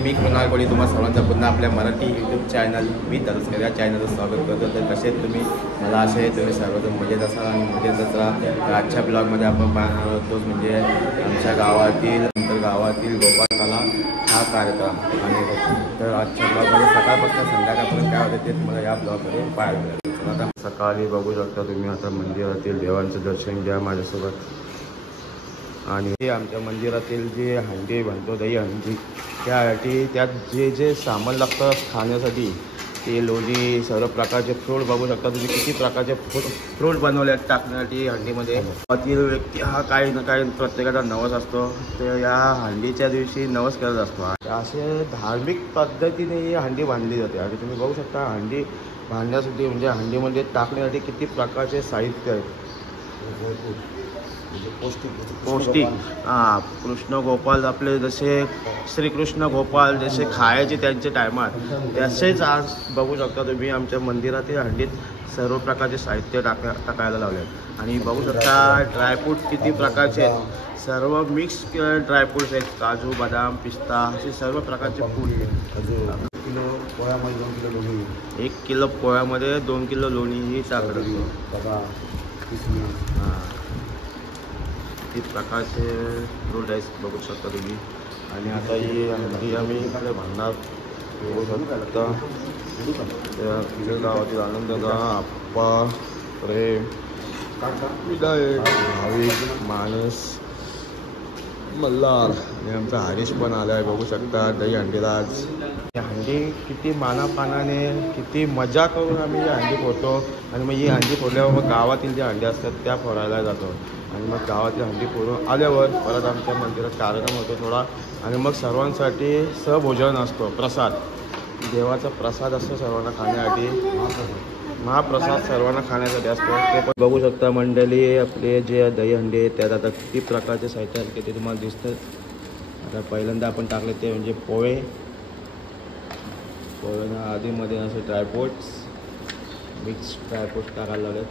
मी कृणाल कोळी तुम्हाला सर्वांचं पुन्हा आपल्या मराठी यूट्यूब चॅनल मी तरुस्कर या चॅनलचं स्वागत करतो। तर कसे तुम्ही मला असे तुम्ही सर्वजण मजेत असाल आणि मजेतच राहा। तर आजच्या ब्लॉगमध्ये आपण पाहणार आहोत तोच म्हणजे आमच्या गावातील गावातील गोपाळकाला हा कार्यक्रम। आणि तर आजच्या ब्लॉगमध्ये सकाळपासून संध्याकाळपर्यंत काय होते ते तुम्हाला या ब्लॉगमध्ये पाहायला मिळेल। आता सकाळी बघू शकता तुम्ही आता मंदिरातील देवांचं दर्शन घ्या माझ्यासोबत। आणि हे आमच्या मंदिरातील जे हंडी बनतो दही हंडी त्यासाठी त्यात जे जे सामान लागतं खाण्यासाठी ते लोणी सर्व प्रकारचे फ्रूट बघू शकता तुम्ही किती प्रकारचे फ्रूट बनवले आहेत टाकण्यासाठी हंडीमध्ये। गावातील व्यक्ती हा काही ना काही प्रत्येकाचा नवस असतो तर या हंडीच्या दिवशी नवस करत असतो। असे धार्मिक पद्धतीने ही हंडी बांधली जाते। आणि तुम्ही बघू शकता हंडी बांधण्यासाठी म्हणजे हंडीमध्ये टाकण्यासाठी किती प्रकारचे साहित्य आहेत पौष्टिक। हां, कृष्ण गोपाल आपले जसे श्रीकृष्ण गोपाल जसे खायचे त्यांचे टायमात तसेच आज बघू शकता तुम्ही आमच्या मंदिरातील हंडीत सर्व प्रकारचे साहित्य टाकायला लावले। आणि बघू शकता ड्रायफ्रूट किती प्रकारचे आहेत, सर्व मिक्स ड्रायफ्रूट्स आहेत, काजू बदाम पिस्ता असे सर्व प्रकारचे फूड आहेत। 1 किलो पोह्यामध्ये 2 किलो लोणी ही टाकतात। हां, किती प्रकारचे फ्रूट आहेत बघू शकता तुम्ही। आणि आता ही हंडी आम्ही इकडे बांधणार बघू शकता। गावातील आनंददा आप्पा प्रेम विनायक भाविक मानस मल्हार आणि आमचा हरीश पण आला आहे बघू शकता दही हंडीला। आज हंडी किती मानापानाने किती मजा करून आम्ही ही हंडी फोडतो। आणि मग ही हंडी फोडल्यावर मग गावातील ज्या हंडी असतात त्या फोडायला जातो। आणि मग गावातली हंडी फोडून आल्यावर परत आमच्या मंदिरात कार्यक्रम होतो थोडा। आणि मग सर्वांसाठी सहभोजन असतो, प्रसाद देवाचा प्रसाद असतो सर्वांना खाण्यासाठी, महाप्रसाद सर्वांना खाण्यासाठी असतो। ते पण बघू शकता मंडळी आपले जे दही हंडी आहेत त्यात आता किती प्रकारचे साहित्य आहेत ते तुम्हाला दिसतं। आता पहिल्यांदा आपण टाकले ते म्हणजे पोहे आधीमध्ये असे ड्रायफ्रूट्स मिक्स ड्रायफ्रूट्स टाकायला लागलेत।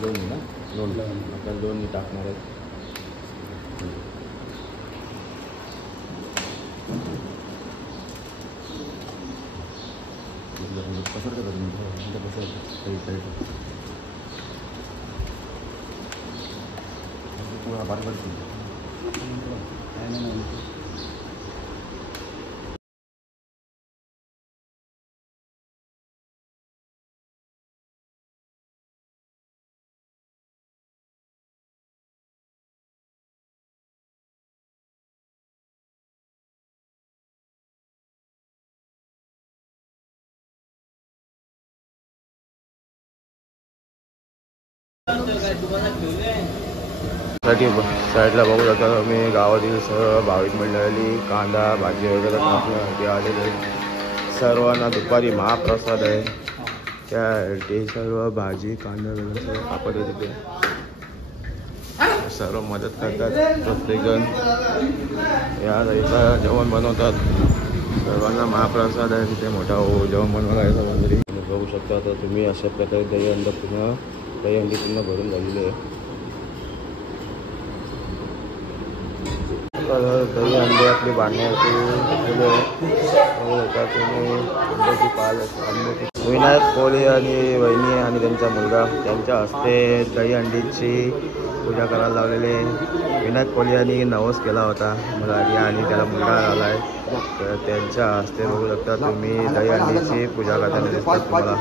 लोणी ना आपण लोणी टाकणार आहेत। साईडला बघू शकता मी गावातील सर्व भाविक मंडळी कांदा भाजी वगैरे कापण्यासाठी आलेले। सर्वांना दुपारी महाप्रसाद आहे त्यासाठी सर्व भाजी कांदा वगैरे सर्व कापड आहे तिथे सर्व मदत करतात। प्रत्येकजण या जायचं जेवण बनवतात, सर्वांना महाप्रसाद आहे तिथे मोठा जेवण बनवायला आहे सर्वांनी बघू शकता। तर तुम्ही अशा प्रकारे दही हंडी पुन्हा भरून झालेली आहे। दही अंडे आपली बांधण्यासाठी विनायक कोहली आणि वहिनी आणि त्यांचा मुलगा त्यांच्या हस्ते दही अंडीची पूजा करायला लावलेले. विनायक कोहली यांनी नवस केला होता मुलांनी आणि त्याला मुलगा झाला आहे. तर त्यांच्या हस्ते बघू शकता तुम्ही दही अंडीची पूजा करताना दिसतात तुम्हाला.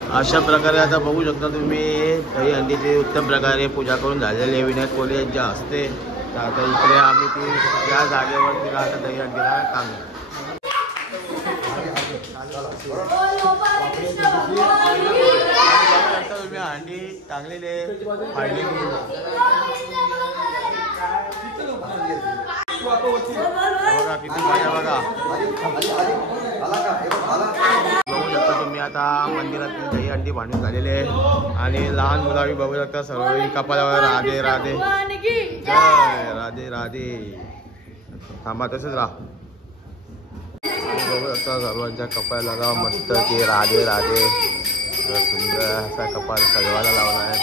अशा प्रकारे आता बघू शकता तुम्ही दही अंडीची उत्तम प्रकारे पूजा करून झालेली आहे विनायक कोहली यांच्या हस्ते. तर आता इकडे आम्ही ती त्या जागेवरती आता दही अंडीला टांगू. तुम्ही अंडी टांगलेले बघा किती मजा बघा. बघू शकता तुम्ही आता मंदिरातील दही अंडी बांधून झालेले आणि लहान मुलावी बघू शकता सर्व कपाळावर राधे राधे जय राधे राधे. थांबा तसेच राहा. बघू शकता सर्वांच्या कपाळाला लावा मस्त की राधे राधे. सुंदर असा कपाळ सजवायला लावला आहे.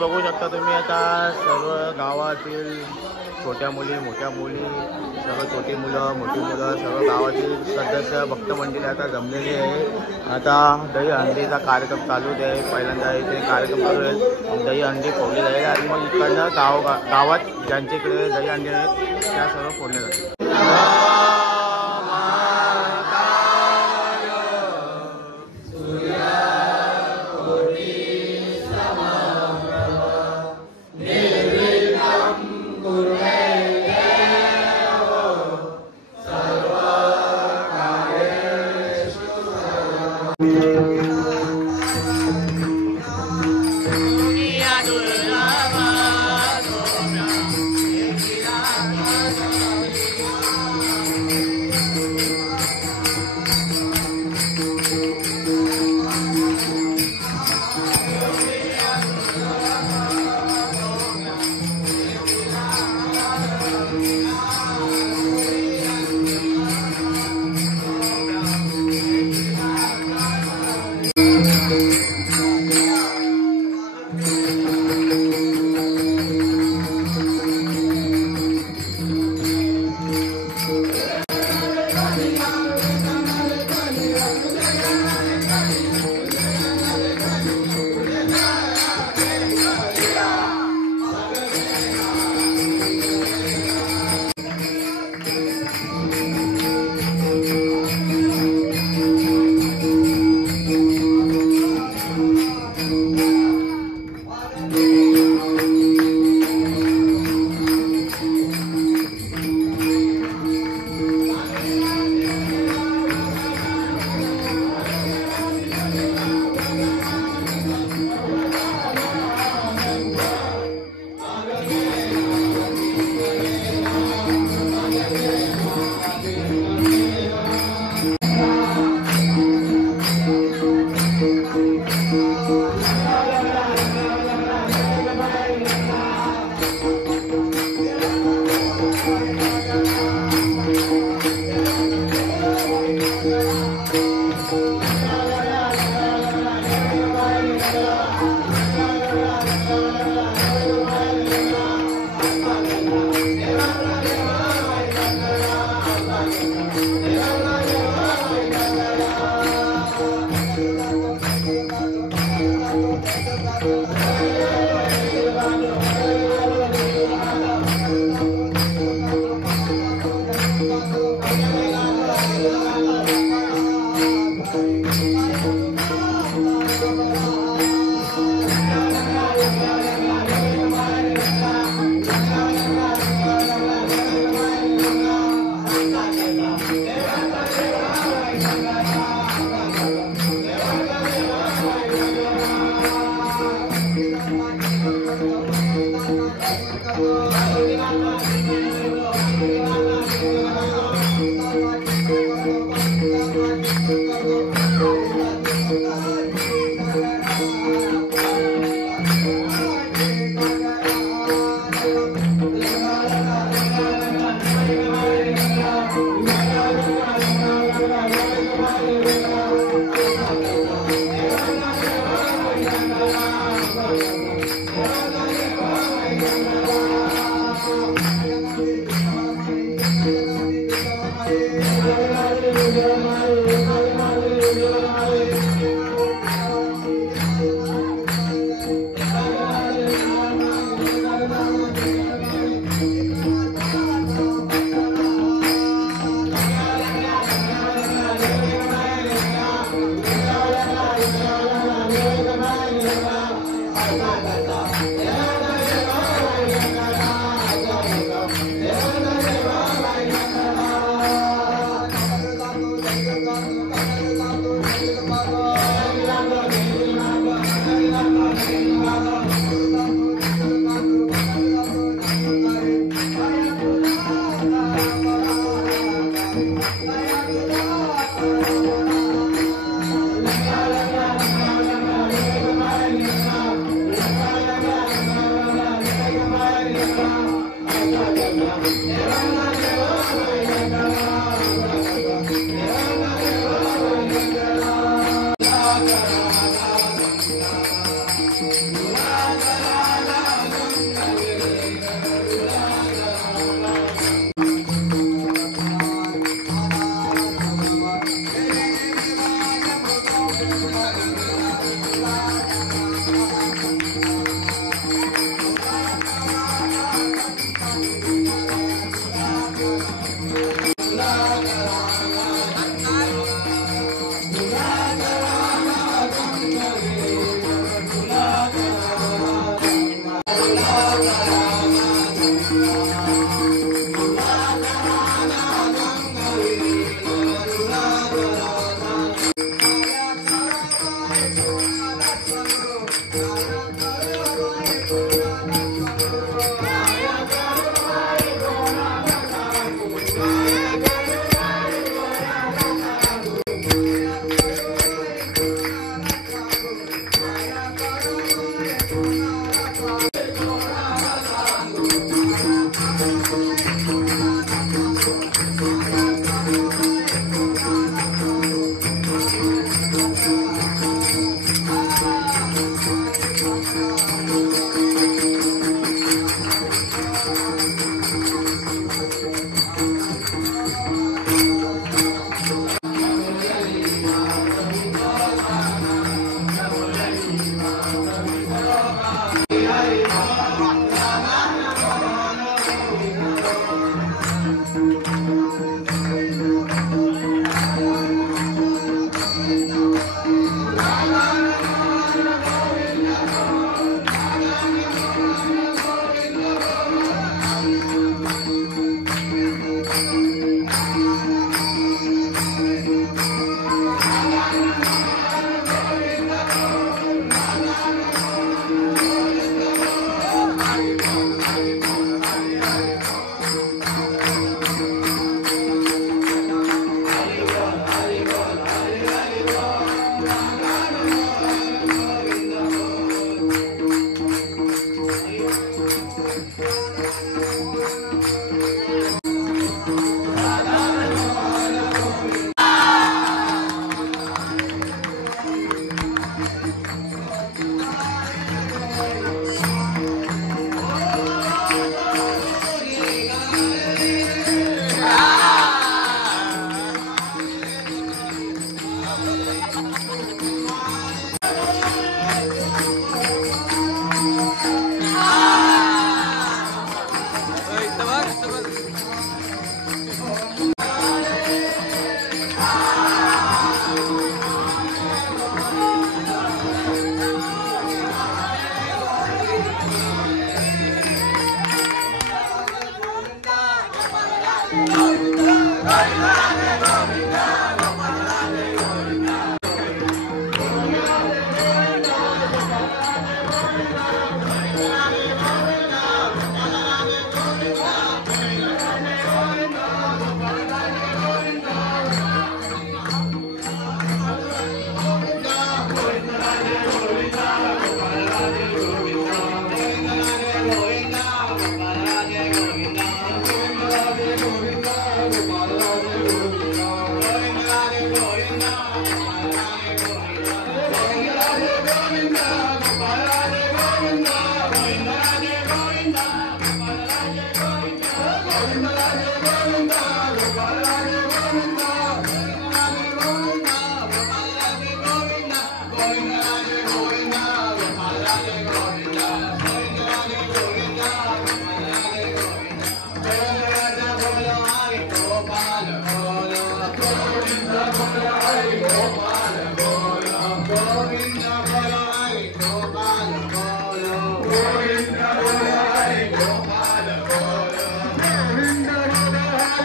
बघू शकता तुम्ही आता सर्व गावातील छोट्या मुली मोठ्या मुली सर्व छोटी मुलं मोठी मुलं सर्व गावातील सदस्य भक्त मंडळी आता जमलेली आहे. आता दही अंडीचा कार्यक्रम चालू आहे. पहिल्यांदा इथे कार्यक्रम चालू आहे. दही अंडी फोडली जाईल आणि मग इकडनं गावात ज्यांच्याकडे दही अंडी आहेत त्या सर्व फोडल्या जातील.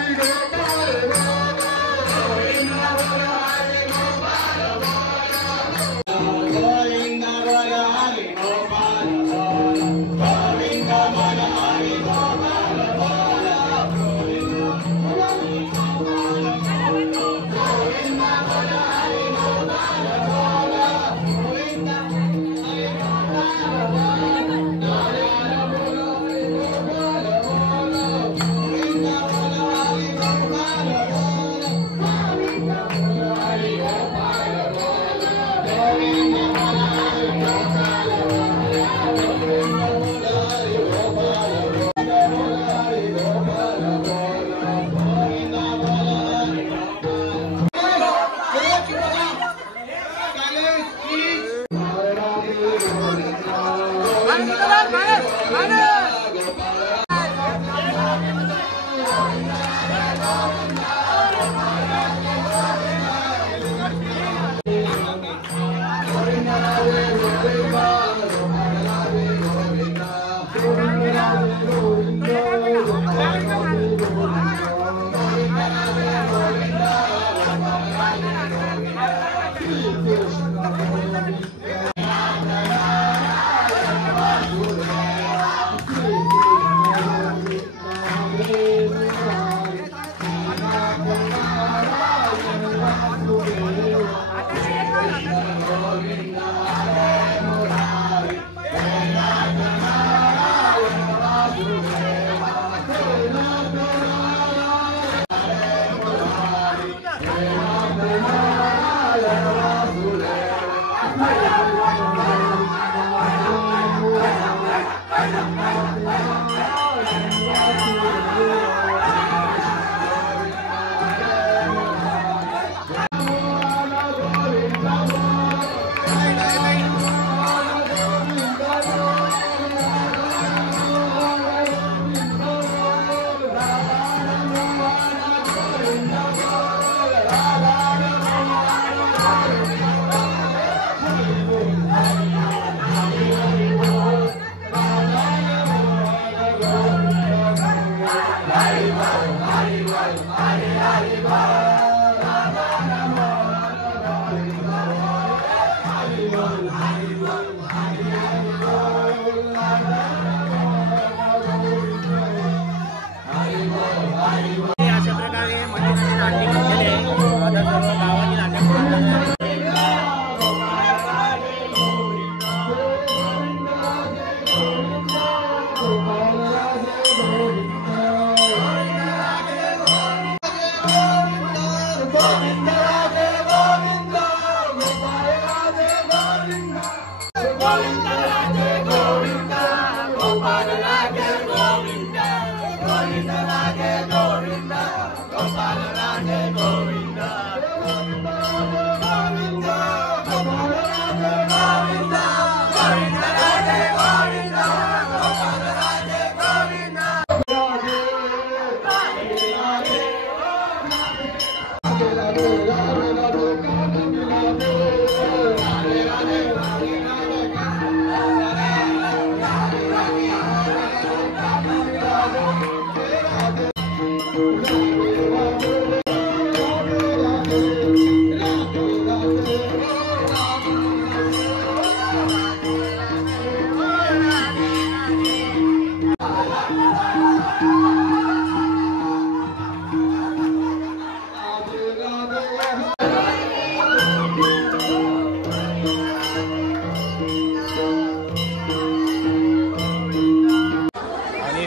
Hare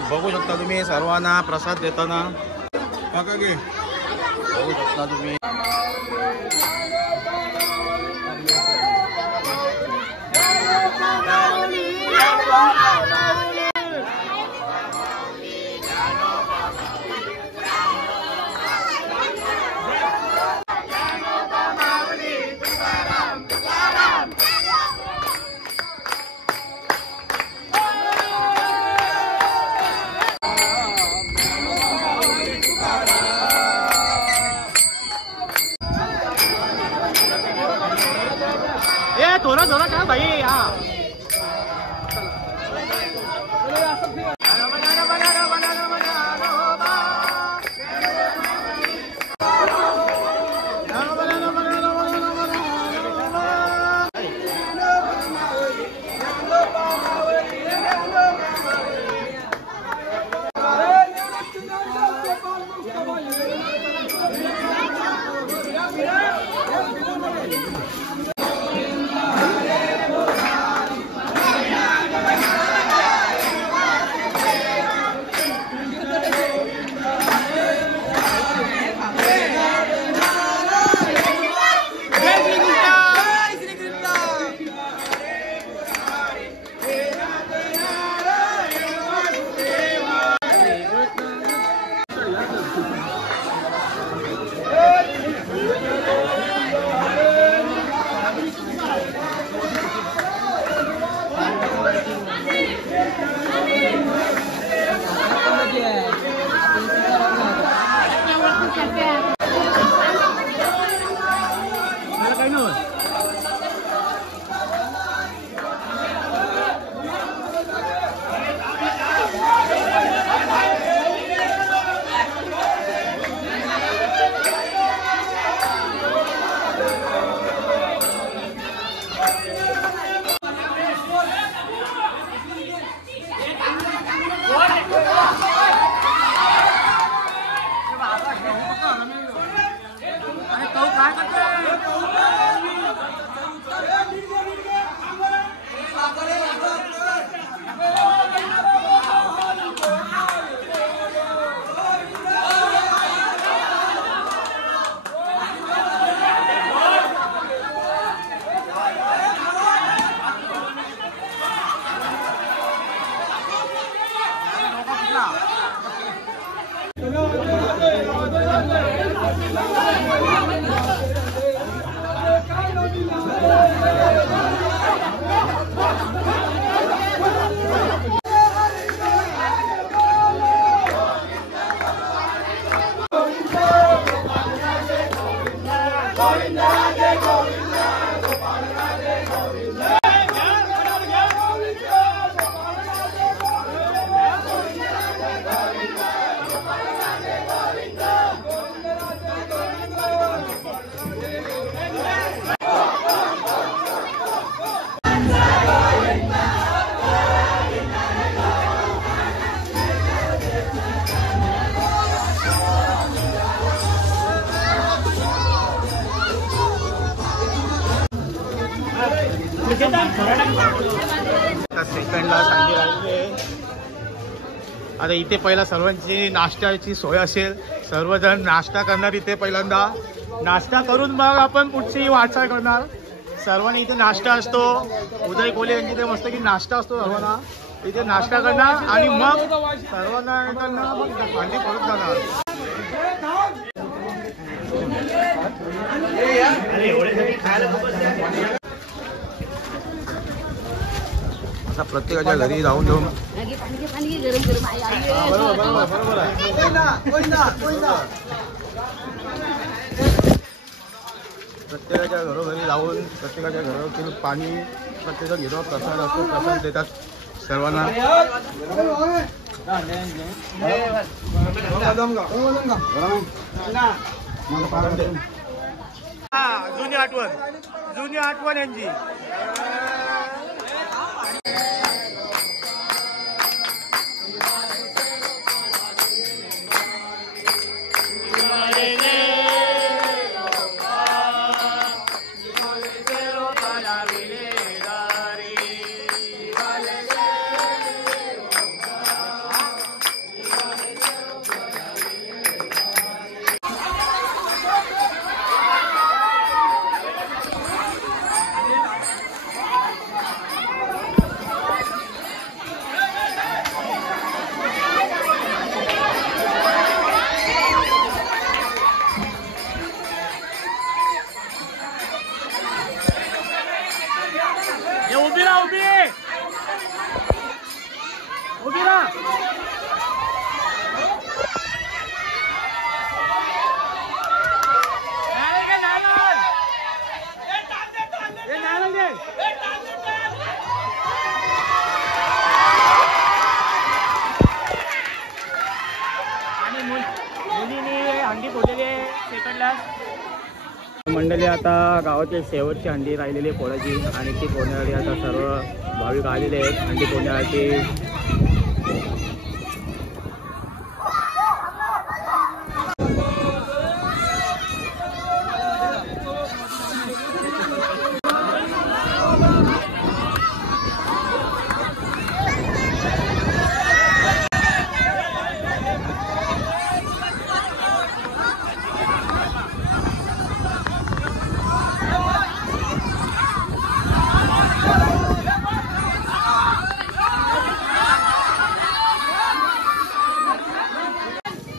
बघू शकता तुम्ही सर्वांना प्रसाद देताना बघू शकता तुम्ही. थोड़ा थोड़ा क्या भाई यहाँ सेकंडला सांगली राहिली. आता इथे पहिला सर्वांची नाश्त्याची सोय असेल. सर्वजण नाश्ता करणार इथे. पहिल्यांदा नाश्ता करून मग आपण पुढची वाटचाल करणार. सर्वांनी इथे नाश्ता असतो. उदय कोहली यांची इथे मस्त की नाश्ता असतो. सर्वांना इथे नाश्ता करणार आणि मग सर्वांना मग खाली परत जाणार. आता प्रत्येकाच्या घरी जाऊन घेऊन प्रत्येकाच्या घरोघरी जाऊन प्रत्येकाच्या घरातील पाणी प्रत्येकाचा घेतो. प्रसाद असतो. प्रसाद देतात सर्वांना. जुनी आठवण यांची. मंडळी आता गावाची शेवटची हंडी राहिलेली आहे पोळ्याची आणि ती पोळण्यासाठी आता सर्व भाविक आलेले आहेत हंडी पोळण्यासाठी.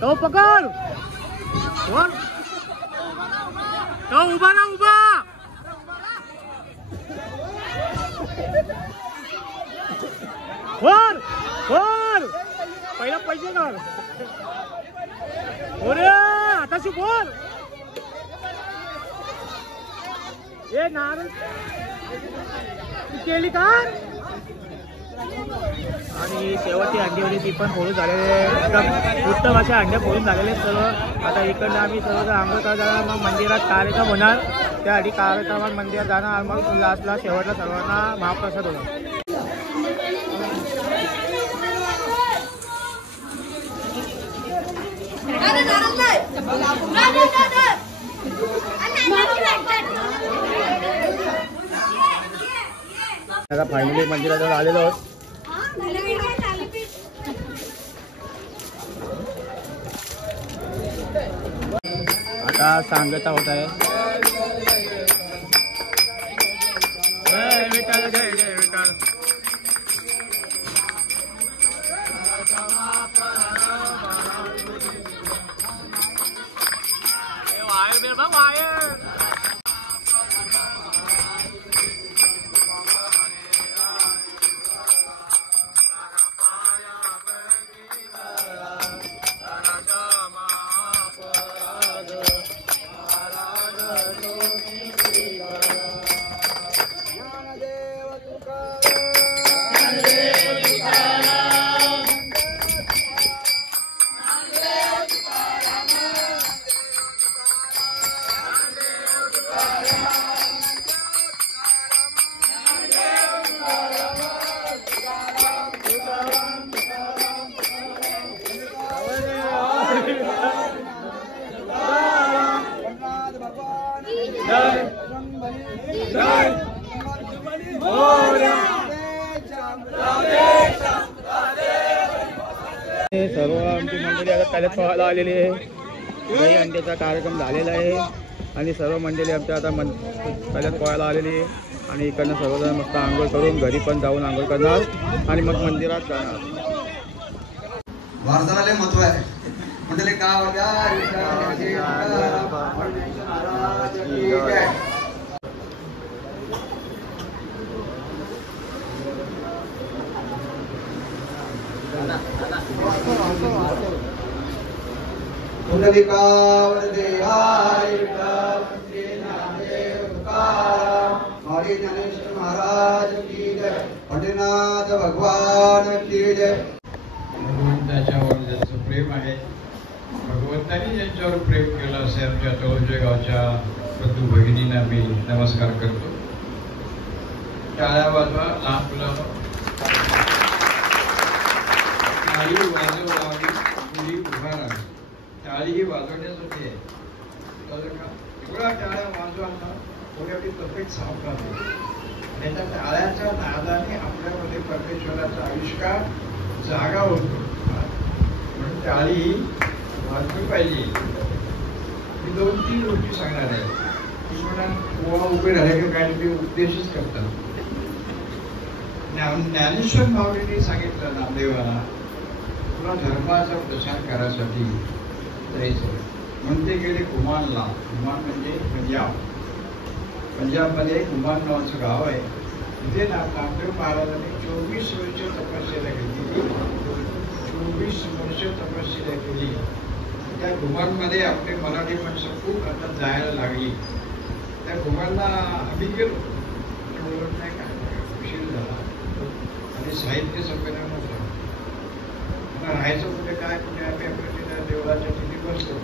तो पकड वर तो उभा ना उभा वर वर पहिला पैसे कर अरे आताशी बोल ये नार केली का. आणि शेवटची अंडी होती ती पण फोडून झालेले एकदम उत्तम अशा अंड्या फोडून झालेले सर्व. आता इकडनं आम्ही सर्व आंघोळ करणार मग मंदिरात कार्यक्रम होणार. त्यासाठी कार्यक्रमात मंदिरात जाणार मग लास्टला शेवटला सर्वांना महाप्रसाद होणार. आता फायनली मंदिरात आलेलो आहोत. आता सांगता होत आहे विठाल जय जय विठाल. वायर बघ वायर. सर्व आमची मंडळी आता तळ्यात पोहायला आलेली आहे. दही अंड्याचा कार्यक्रम झालेला आहे आणि सर्व मंडळी आमच्या आता तळ्यात पोहायला आलेली आहे. आणि इकडनं सर्वजण मस्त आंघोळ करून घरी पण जाऊन आंघोळ करणार आणि मग मंदिरात जाणार. वारसाला महत्व आहे. मंडळी गाव ज्ञानेश्वर महाराज की जय. पंढरीनाथ भगवान की जय. भगवंताच्यावर ज्याचं प्रेम आहे, भगवंतानी ज्यांच्यावर प्रेम केलं असे आमच्या तळोजे गावच्या बंधू भगिनींना मी नमस्कार करतो. टाळ्या वाजवा, लहान मुलांना टाळी वाजवावी, मुली उभा राहावी. टाळी ही वाजवण्यासाठी आहे. एवढ्या टाळ्या वाजवांना थोडी तब्येत साफ राहते. आणि त्या टाळ्याच्या नादाने आपल्यामध्ये परमेश्वराचा आविष्कार जागा होतो. म्हणून टाळी वाजली पाहिजे. मी 2-3 गोष्टी सांगणार आहे. की म्हणा पोहा उभे राहिले की काय ते उपदेशच करतात. ज्ञानेश्वर माऊलींनी सांगितलं नामदेवाला, तुला धर्माचा प्रचार करायसाठी जायचं म्हणून ते गेले कुमानला. कुमान म्हणजे पंजाब. पंजाबमध्ये कुमान नावाचं गाव आहे. तिथे नामदेव महाराजांनी 24 वर्ष तपश्चर्या केली. 24 वर्ष तपश्चर्या केली. त्या घुमानमध्ये आपले मराठी माणसं खूप आता जायला लागली. त्या घुमानला आम्ही गेलो. नाही का उशीर झाला आणि साहित्य संमेलन होतं. राहायचं कुठे काय कुठे आम्ही आपल्या देवळाच्या तिथे बसलो.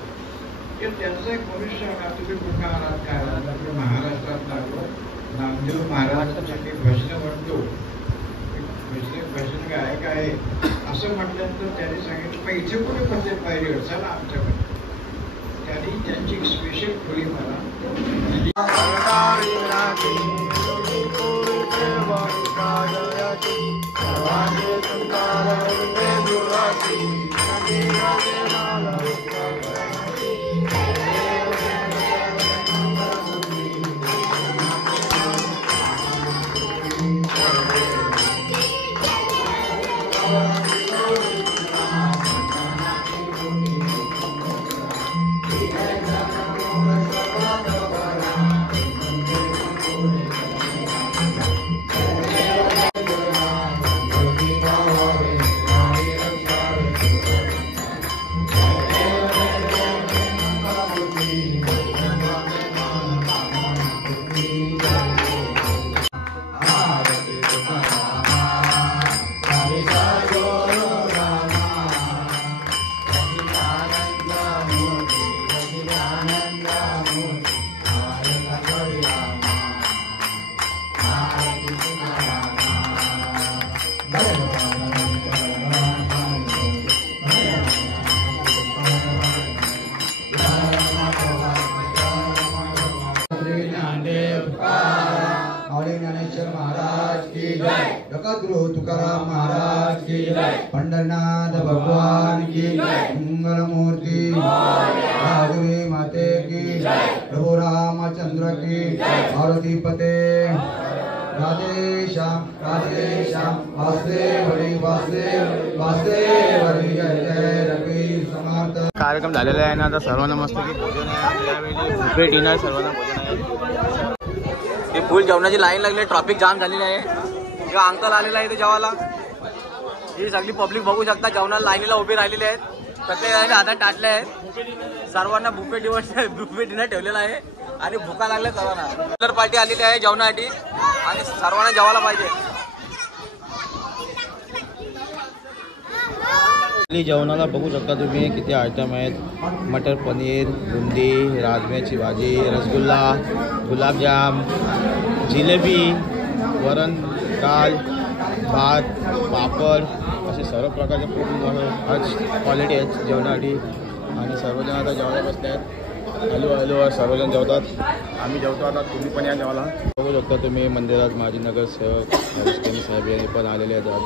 की त्यांचा एक मनुष्य होता. तुम्ही कुठं आहात काय आपल्या महाराष्ट्रात लागलो. नामदेव महाराजांसाठी भजन म्हणतो. भजन गायक आहे असं म्हटल्यानंतर त्याने सांगितलं मग इथे कुठे भजन पाहिजे चला आमच्याकडे. त्यांनी त्यांची स्पेशल खोली मला ज्ञानेश्वर महाराज की जय. जगद्गुरु तुकाराम महाराज की जय. पंढरीनाथ भगवान की जय. मंगल मूर्ति राघवी माते की जय. प्रभु रामचंद्र की जय. पार्वती पते राधे श्याम वासुदेव हरी वासुदेव हरी जय जय रघुवीर समर्थ. कार्यक्रम झालेला आहे ना. आता सर्वांना मस्त की भोजन आहे. बुफे डिनर सर्वांना भोजन आहे. ते फुल जेवणाची लाईन लागली. ट्रॉफिक जाम झालेली आहे. किंवा अंकल आलेला आहे ते जेवायला. ही सगळी पब्लिक बघू शकता जेवणाला लाईनीला उभी राहिलेली आहेत. प्रत्येकाने हातात टाटले आहेत. सर्वांना बुफे डिनर ठेवलेला आहे आणि भुका लागल्या सर्वांना. डिनर पार्टी आलेली आहे जेवणासाठी आणि सर्वांना जेवायला पाहिजे. जेवणाला बघू शकता तुम्ही किती आयटम आहेत. मटर पनीर, बुंदी, राजम्याची भाजी, रसगुल्ला, गुलाबजाम, जिलेबी, वरण, डाळ, भात, पापड असे सर्व प्रकारचे खूप आज क्वालिटी आहेत जेवणासाठी. आणि सर्वजण आता जेवायला बसले आहेत. हॅलो सर्वजण जेवतात. आम्ही जेवतो आता, तुम्ही पण या जेवायला. बघू शकता तुम्ही मंदिरात माजी नगरसेवक हरीश साहेब यांनी पण आलेले आहेत आज.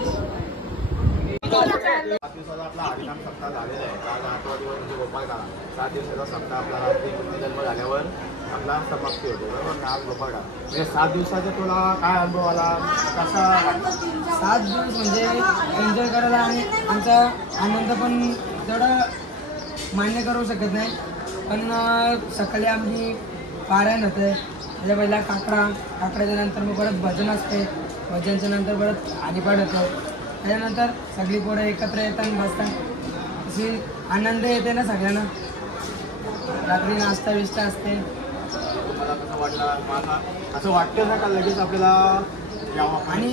7 दिवसाचा आपला हरिनाम सप्ताह झालेला आहे. आज 8वा दिवस म्हणजे गोपाळकाला. 7 दिवसाचा सप्ताह आपला रात्री जन्म झाल्यावर आपला समाप्ती होतो बरोबर. आज गोपाळकाला म्हणजे 7 दिवसाचा तुला काय अनुभव आला, कसा? 7 दिवस म्हणजे एन्जॉय करायला आणि आमचा आनंद पण तेवढा मान्य करू शकत नाही. पण सकाळी आम्ही पारायण होते, त्याच्या पहिला काकडाच्या नंतर मग परत भजन असते, भजनच्या नंतर परत हरिपाठ होतं. त्याच्यानंतर सगळी पोरं एकत्र येतात बसतात, अशी आनंद येते ना सगळ्यांना. रात्री नाश्ता विष्टा असते. असं वाटतं ना का लगेच आपल्याला यावं? आणि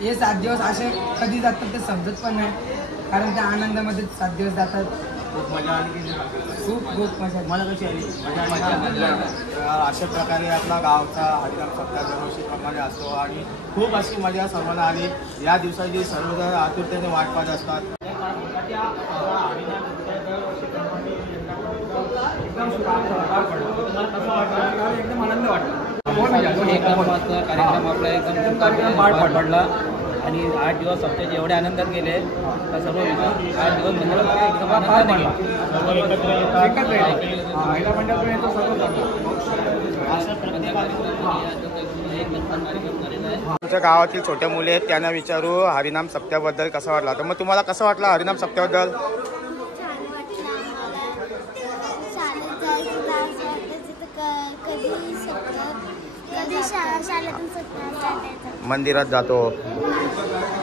हे 7 दिवस असे कधी जातात ते समजत पण नाही, कारण त्या आनंदामध्ये 7 दिवस जातात. खूप मजा आली की खूप मजा. मला कशी आली? अशा प्रकारे आपला गावचा हरिनाम सप्ताह दरवर्षीप्रमाणे असतो आणि खूप अशी मजा सर्वांना आली. या दिवसाची सर्वजण आतुरतेने वाट पाहत असतात. एकदम आनंद वाटला. कार्यक्रम आपला एकदम पार पडला आणि 8 दिवस सप्त्याचे एवढे आनंदात गेले तर सर्व 8 दिवस मंदिरात एकदम आनंदात आमच्या गावातील छोट्या मुले आहेत, त्यांना विचारू हरिनाम सप्त्याबद्दल कसा वाटला. तर मग तुम्हाला कसं वाटलं हरिनाम सप्त्याबद्दल? मंदिरात जातो.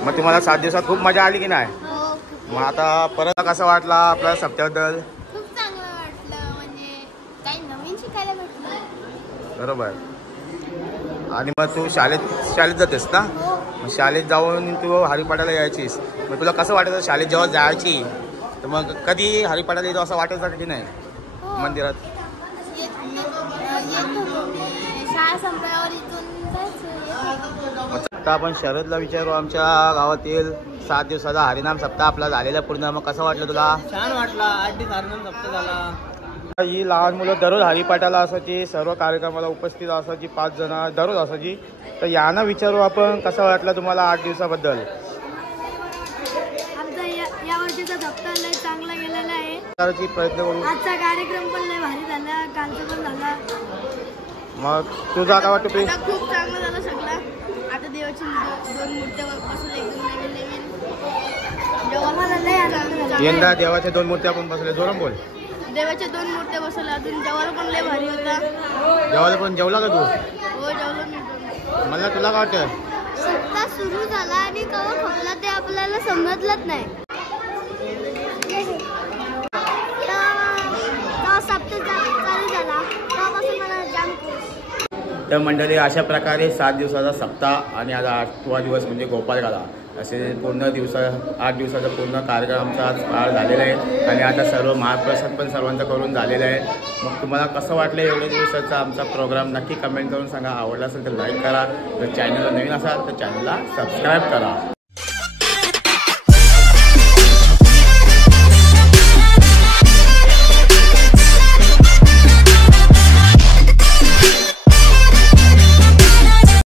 मग तुम्हाला 7 दिवसात खूप मजा आली की नाही? मग आता परत कसं वाटला आपल्या सप्त्याबद्दल? खूप चांगलं वाटलं, म्हणजे काही नवीन शिकायला भेटलं. बरोबर. आणि मग तू शाळेत जातेस ना? मग शाळेत जाऊन तू हरिपाठाला यायचीस. मग तुला कसं वाटायचं शाळेत जेव्हा जायची? तर मग कधी हरिपाठाला येतो असं वाटायचं की नाही मंदिरात? शाळा संपल्यावर इथून आता आपण शरदला विचारू, आमच्या गावातील 7 दिवसाचा हरिनाम सप्ताह आपला झालेला पूर्ण. मग कसं वाटलं तुला? छान वाटला. 8 दिवस हरिनाम सप्ताह झाला. ही लहान मुलं दररोज हरिपाठाला असायची, सर्व कार्यक्रमाला उपस्थित असायची, 5 जण दररोज असायची. तर यांना विचारू आपण कसं वाटलं तुम्हाला 8 दिवसाबद्दल? आमचा या वर्षीचा सप्ताह लय चांगला गेलेला आहे. प्रयत्न करू. आजचा कार्यक्रम पण लय भारी झाला, कालचा पण झाला. मग तुझा काय वाटतं? आता खूप चांगलं झालं सगळं. आता देवाची 2 मूर्त्या बसवल्या एकदम नवीन. जेव्हा लय आनंद झाला. यंदा देवाच्या 2 मूर्त्या आपण बसवल्या. जोरात बोल. देवाच्या 2 मूर्त्या बसवल्या. अजून जेवायला पण लय भारी होता. जेवायला पण जेवला का तू? हो जेवलो मी. मला तुला काय वाटतं? सप्ताह सुरू झाला आणि केव्हा खपला ते आपल्याला समजलंच नाही. सप्ताह चालू झाला तेव्हापासून मला जाम तर मंडळी अशा प्रकारे 7 दिवसाचा सप्ताह आणि आज 8वा दिवस म्हणजे गोपाळकाला असे पूर्ण 8 दिवसाचा पूर्ण कार्यक्रम आमचा आज पार झालेला आहे. आणि आता सर्व महाप्रसाद पण सर्वांचा करून झालेला आहे. मग तुम्हाला कसं वाटलं एवढ्या दिवसाचा आमचा प्रोग्राम नक्की कमेंट करून सांगा. आवडला असेल तर लाईक करा. जर चॅनलला नवीन असाल तर चॅनलला सबस्क्राईब करा.